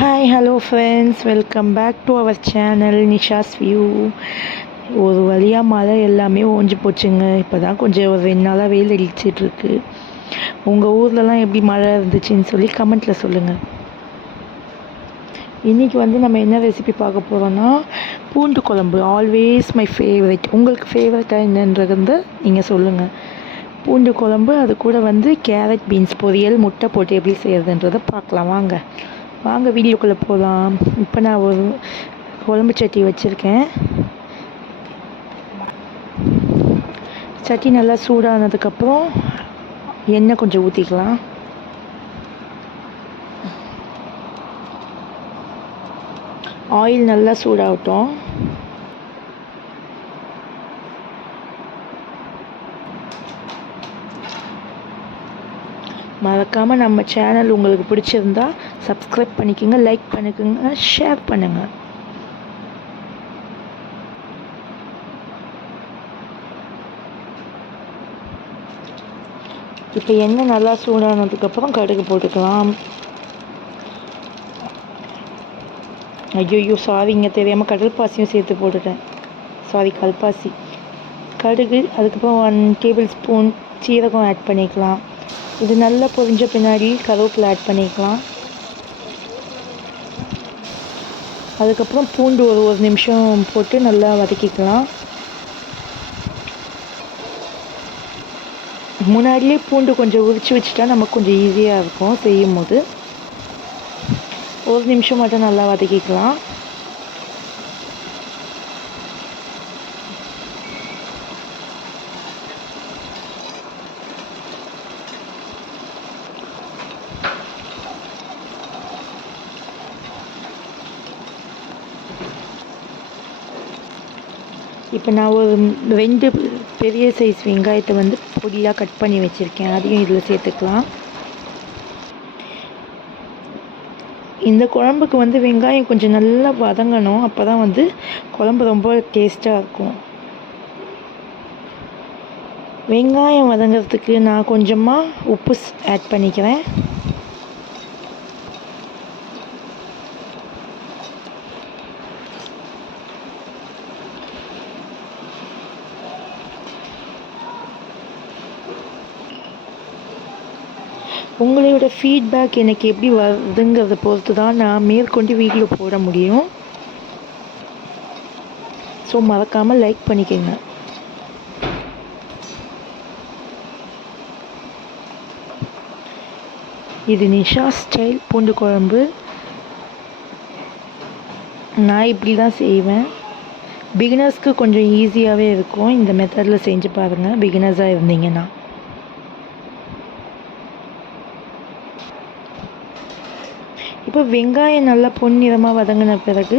Hi hello friends welcome back to our channel Nisha's view ஒரு வழியாக மழை எல்லாமே ஓஞ்சி போச்சுங்க. இப்போ தான் கொஞ்சம் ஒரு ரெண்டு நாளாக வெயில் அடிச்சிட்ருக்கு உங்கள் ஊர்லலாம் எப்படி மழை இருந்துச்சுன்னு சொல்லி கமெண்ட்டில் சொல்லுங்கள் இன்றைக்கி வந்து நம்ம என்ன ரெசிபி பார்க்க போகிறோன்னா பூண்டு குழம்பு. ஆல்வேஸ் மை ஃபேவரட் உங்களுக்கு ஃபேவரட்டாக என்னன்றது வந்து நீங்கள் சொல்லுங்கள் பூண்டு குழம்பு அது கூட வந்து கேரட் பீன்ஸ் பொரியல் முட்டை போட்டு எப்படி செய்கிறதுன்றதை பார்க்கலாம். வாங்க. வாங்க வீடியோக்குள்ளே போகலாம் இப்போ நான் ஒரு குழம்பு சட்டி வச்சுருக்கேன். சட்டி நல்லா சூடானதுக்கப்புறம் எண்ணெய் கொஞ்சம் ஊற்றிக்கலாம் ஆயில் நல்லா சூடாகட்டும். மறக்காமல் நம்ம சேனல் உங்களுக்கு பிடிச்சிருந்தா சப்ஸ்கிரைப் பண்ணிக்கோங்க லைக் பண்ணிக்கோங்க ஷேர் பண்ணுங்கள் இப்போ எண்ணெய் நல்லா சூடானதுக்கப்புறம் கடுகு போட்டுக்கலாம். ஐயோ சாரிங்க தெரியாமல் கடல்பாசியும் சேர்த்து போட்டுட்டேன். சாரி கல்பாசி. கடுகு அதுக்கப்புறம் ஒன் டேபிள் ஸ்பூன் சீரகம் ஆட் பண்ணிக்கலாம். இது நல்லா பொரிஞ்ச பின்னாடி கருவேப்பிலை ஆட் பண்ணிக்கலாம். அதுக்கப்புறம் பூண்டு ஒரு ஒரு நிமிஷம் போட்டு நல்லா வதக்கிக்கலாம். முன்னாடியே பூண்டு கொஞ்சம் உரிச்சு வச்சுட்டா நமக்கு கொஞ்சம் ஈஸியாக இருக்கும் செய்யும் போது ஒரு நிமிஷம் மட்டும் நல்லா வதக்கிக்கலாம். இப்போ நான் ஒரு ரெண்டு பெரிய சைஸ் வெங்காயத்தை வந்து பொடியாக கட் பண்ணி வச்சுருக்கேன். அதையும் இதில் சேர்த்துக்கலாம். இந்த குழம்புக்கு வந்து வெங்காயம் கொஞ்சம் நல்லா வதங்கணும். அப்போ தான் வந்து குழம்பு ரொம்ப டேஸ்ட்டாக இருக்கும். வெங்காயம் வதங்கிறதுக்கு நான் கொஞ்சமாக உப்பு ஆட் பண்ணிக்கிறேன். உங்களோட ஃபீட்பேக் எனக்கு எப்படி வருதுங்கிறத பொறுத்து தான் நான் மேற்கொண்டு வீடியோ போட முடியும். ஸோ மறக்காமல் லைக் பண்ணிக்கோங்க. இது நிஷா ஸ்டைல் பூண்டு குழம்பு. நான் இப்படி தான் செய்வேன் பிகினர்ஸ்க்கு கொஞ்சம் ஈஸியாகவே இருக்கும். இந்த மெத்தடில் செஞ்சு பாருங்கள் பிகினர்ஸாக இருந்தீங்கன்னா. இப்போ வெங்காயம் நல்லா பொன்னிறமாக வதங்கின பிறகு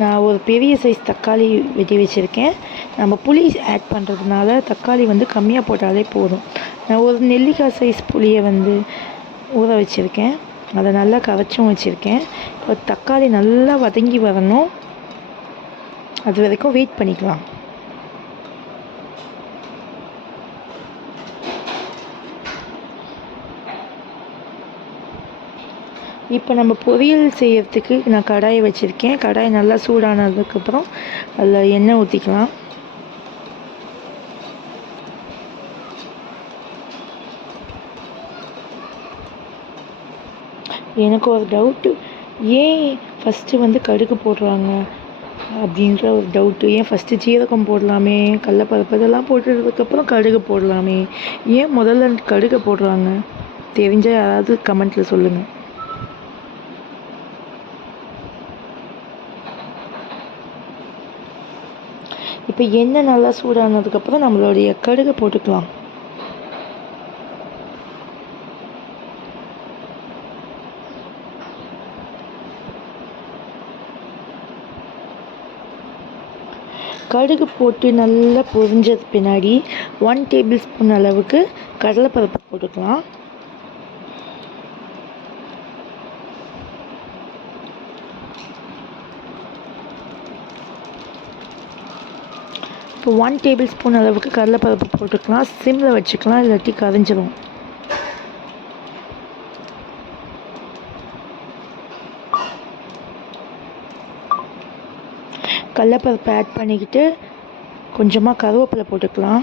நான் ஒரு பெரிய சைஸ் தக்காளி வெட்டி வச்சுருக்கேன். நம்ம புளி ஆட் பண்ணுறதுனால தக்காளி வந்து கம்மியாக போட்டாலே போதும். நான் ஒரு நெல்லிக்காய் சைஸ் புளியை வந்து ஊற வச்சுருக்கேன். அதை நல்லா கரைச்சும் வச்சுருக்கேன். இப்போ தக்காளி நல்லா வதங்கி வரணும். அது வரைக்கும் வெயிட் பண்ணிக்கலாம். இப்போ நம்ம பொரியல் செய்யறதுக்கு நான் கடாயை வச்சுருக்கேன். கடாய் நல்லா சூடானதுக்கப்புறம் அதில் எண்ணெய் ஊற்றிக்கலாம் எனக்கு ஒரு டவுட்டு ஏன் ஃபஸ்ட்டு வந்து கடுகு போடுறாங்க அப்படின்ற ஒரு டவுட்டு ஏன் ஃபஸ்ட்டு ஜீரகம் போடலாமே கடலப்பருப்பு இதெல்லாம் போட்டதுக்கப்புறம் கடுகு போடலாமே. ஏன் முதல்ல கடுகை போடுறாங்க? தெரிஞ்சால் யாராவது கமெண்ட்டில் சொல்லுங்கள் இப்போ எண்ணெய் நல்லா சூடானதுக்கப்புறம் நம்மளுடைய கடுகு போட்டுக்கலாம். கடுகு போட்டு நல்லா பொரிஞ்சது பின்னாடி ஒன் டேபிள் ஸ்பூன் அளவுக்கு கடலைப்பருப்பு போட்டுக்கலாம். இப்போ ஒன் டேபிள் ஸ்பூன் அளவுக்கு கடலப்பருப்பு போட்டுக்கலாம். சிம்மில் வச்சுக்கலாம் இல்லாட்டி கரைஞ்சிடும் கடலப்பருப்பு ஆட் பண்ணிக்கிட்டு கொஞ்சமாக கருவேப்பிலை போட்டுக்கலாம்.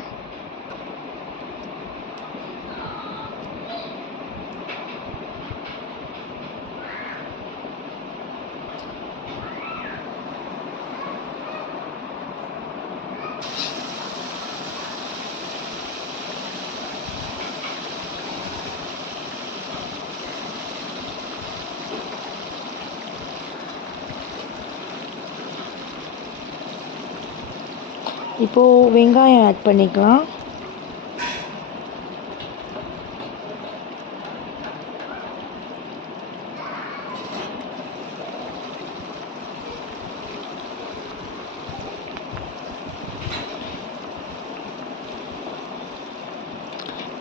இப்போது வெங்காயம் ஆட் பண்ணிக்கலாம்.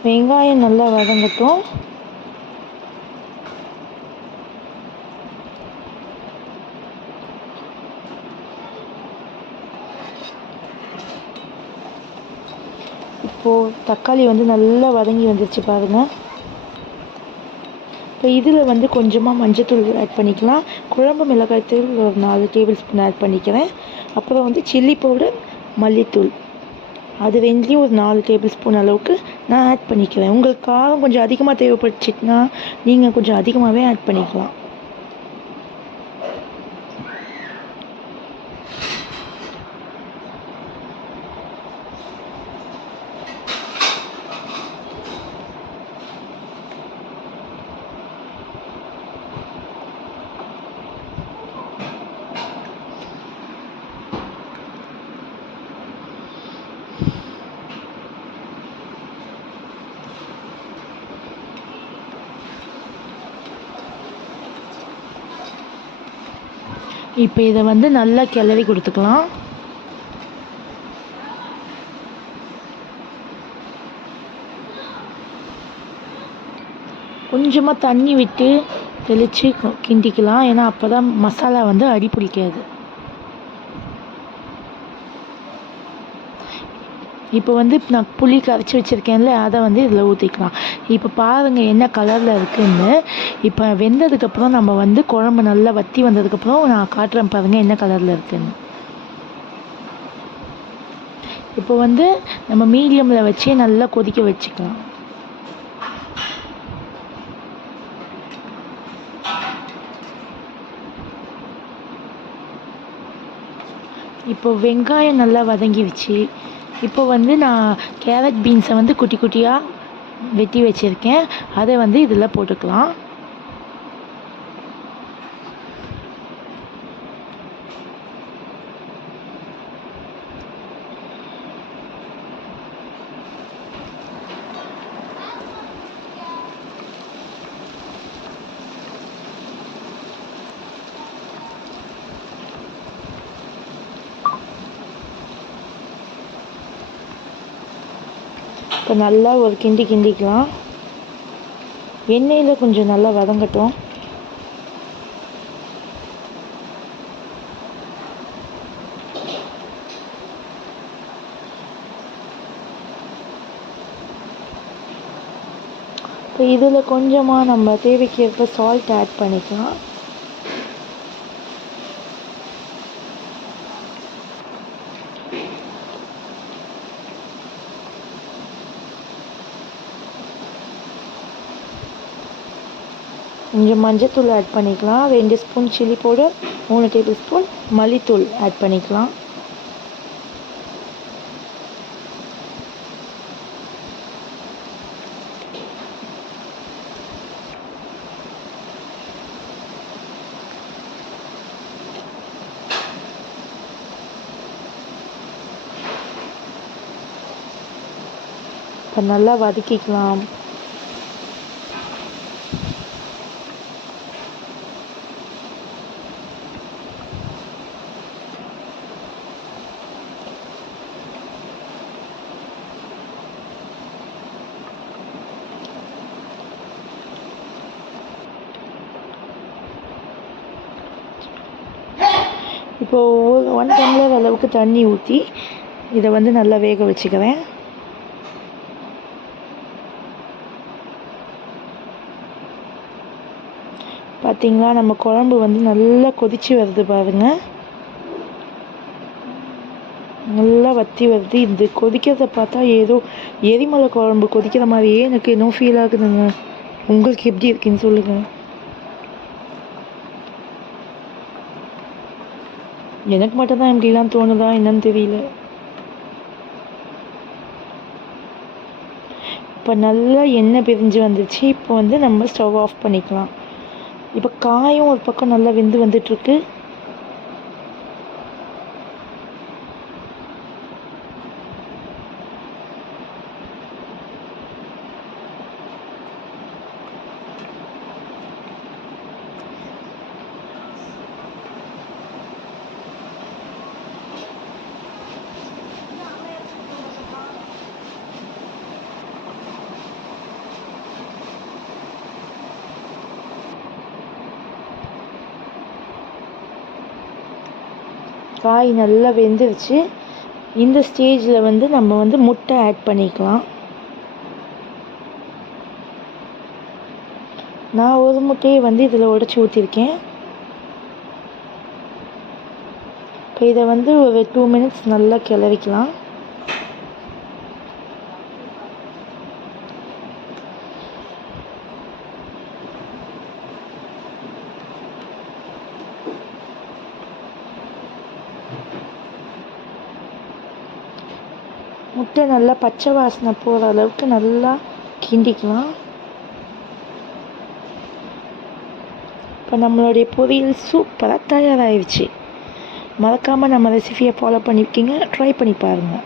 வெங்காயம் நல்லா வதங்கட்டும் இப்போது தக்காளி வந்து நல்லா வதங்கி வந்துருச்சு பாருங்கள் இப்போ இதில் வந்து கொஞ்சமாக மஞ்சத்தூள் ஆட் பண்ணிக்கலாம். குழம்பு மிளகாய்த்தூள் ஒரு நாலு டேபிள் ஸ்பூன் ஆட் பண்ணிக்கிறேன். அப்புறம் வந்து சில்லி பவுடர் மல்லித்தூள். அது ரெண்டுலேயும் ஒரு நாலு டேபிள் ஸ்பூன் அளவுக்கு நான் ஆட் பண்ணிக்கிறேன். உங்களுக்கு காரம் கொஞ்சம் அதிகமாக தேவைப்பட்டுச்சுன்னா நீங்கள் கொஞ்சம் அதிகமாகவே ஆட் பண்ணிக்கலாம். இப்போ இதை வந்து நல்லா கிளறி கொடுத்துக்கலாம். கொஞ்சமாக தண்ணி விட்டு தெளித்து கிண்டிக்கலாம். ஏன்னா அப்போ தான் மசாலா வந்து அடி பிடிக்காது. இப்போ வந்து நான் புளி கரைச்சி வச்சுருக்கேன்ல அதை வந்து இதில் ஊற்றிக்கலாம் இப்போ பாருங்கள் என்ன கலரில் இருக்குதுன்னு இப்போ வெந்ததுக்கப்புறம் நம்ம வந்து குழம்பு நல்லா வற்றி வந்ததுக்கப்புறம் நான் காட்டுறேன் பாருங்கள் என்ன கலரில் இருக்குதுன்னு இப்போ வந்து நம்ம மீடியமில் வச்சே நல்லா கொதிக்க வச்சுக்கலாம். இப்போ வெங்காயம் நல்லா வதங்கிருச்சு. இப்போ வந்து நான் கேரட் பீன்ஸை வந்து குட்டி குட்டியாக வெட்டி வச்சுருக்கேன். அதை வந்து இதில் போட்டுக்கலாம். இப்போ நல்லா ஒரு கிண்டி கிண்டிக்கலாம். எண்ணெயில் கொஞ்சம் நல்லா வதங்கட்டும். இப்போ இதில் கொஞ்சமாக நம்ம தேவைக்கேற்ப சால்ட் ஆட் பண்ணிக்கலாம். கொஞ்சம் மஞ்சத்தூள் ஆட் பண்ணிக்கலாம். ரெண்டு ஸ்பூன் சில்லி பவுடர் மூணு டேபிள் ஸ்பூன் மல்லித்தூள் ஆட் பண்ணிக்கலாம். இப்போ நல்லா வதக்கிக்கலாம். இப்போது ஒன் டம்ளர் அளவுக்கு தண்ணி ஊற்றி இதை வந்து நல்லா வேக வச்சுக்குவேன். பார்த்தீங்களா நம்ம குழம்பு வந்து நல்லா கொதிச்சு வருது பாருங்கள் நல்லா வத்தி வருது. இது கொதிக்கிறத பார்த்தா ஏதோ எரிமலை குழம்பு கொதிக்கிற மாதிரியே எனக்கு இன்னும் ஃபீல் ஆகுதுங்க. உங்களுக்கு எப்படி இருக்குன்னு சொல்லுங்கள் எனக்கு மட்டும்தான் இப்படிலாம் தோணுதா என்னன்னு தெரியல. இப்போ நல்லா எண்ணெய் பிரிஞ்சு வந்துச்சு இப்போ வந்து நம்ம ஸ்டவ் ஆஃப் பண்ணிக்கலாம். இப்போ காயும் ஒரு பக்கம் நல்லா வெந்து வந்துட்டுருக்கு. காய் நல்லா வெந்துருச்சு. இந்த ஸ்டேஜில் வந்து நம்ம வந்து முட்டை ஆட் பண்ணிக்கலாம். நான் ஒரு முட்டையை வந்து இதில் உடச்சி ஊற்றிருக்கேன் இப்போ இதை வந்து ஒரு டூ மினிட்ஸ் நல்லா கிளறிக்கலாம். முட்டை நல்லா பச்சை வாசனை போகிற அளவுக்கு நல்லா கிண்டிக்கலாம். இப்போ நம்மளுடைய பொரியல் சூப்பராக தயாராகிடுச்சு மறக்காமல் நம்ம ரெசிபியை ஃபாலோ பண்ணியிருக்கீங்க ட்ரை பண்ணி பாருங்கள்